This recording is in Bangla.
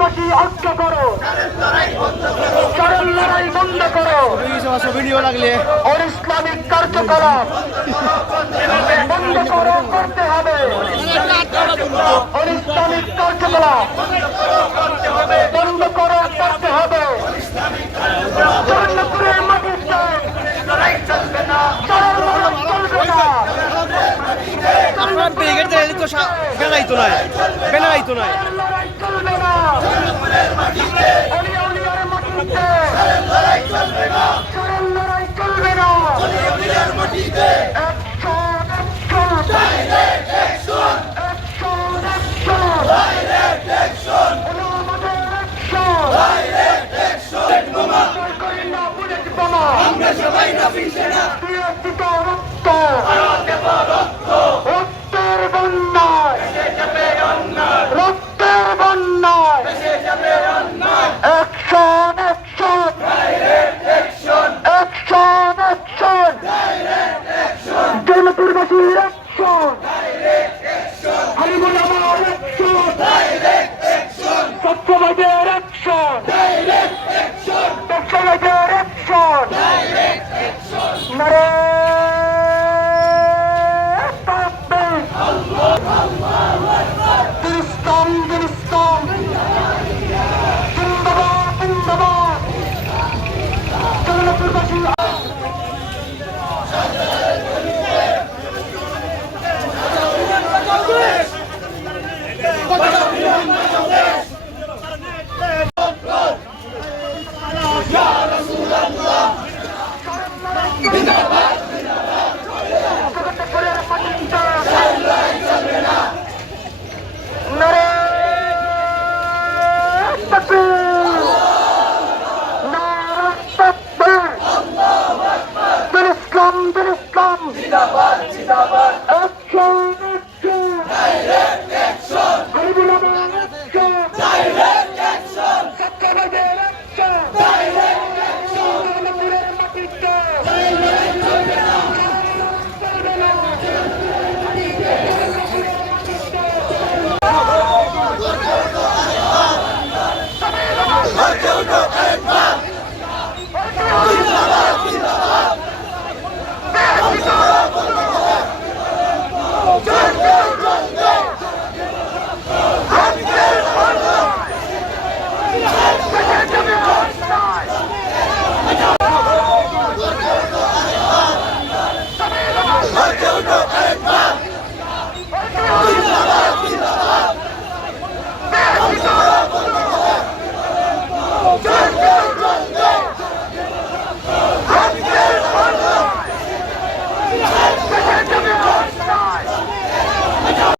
চরমপুরবাসী ঐক্য করো, চরম লড়াই বন্ধ করো, অনিসলামিক কার্যকলাপ বন্ধ করো, করতে হবে, অনিসলামিক কার্যকলাপ বন্ধ করো, করতে হবে। চরমপুরের মাটিতে চরম লড়াই চলবে না। বেনাইতো নয় বেনাইতো নয় লড়াই চলবে না। অলিয়াউলিয়ার মাটিতে চরম লড়াই চলবে না। রক্তের বন্যায় রক্তের বন্যায় অ্যাকশন অ্যাকশন অ্যাকশন অ্যাকশন চরমপুরবাসীর অ্যাকশন হালিমুল আমার অ্যাকশন সত্যবাদের অ্যাকশন ব্যবসায়ীদের অ্যাকশন নারে দিলিস্তান দিলিস্তান জিন্দাবাদ জিন্দাবাদ চরমপুরবাসী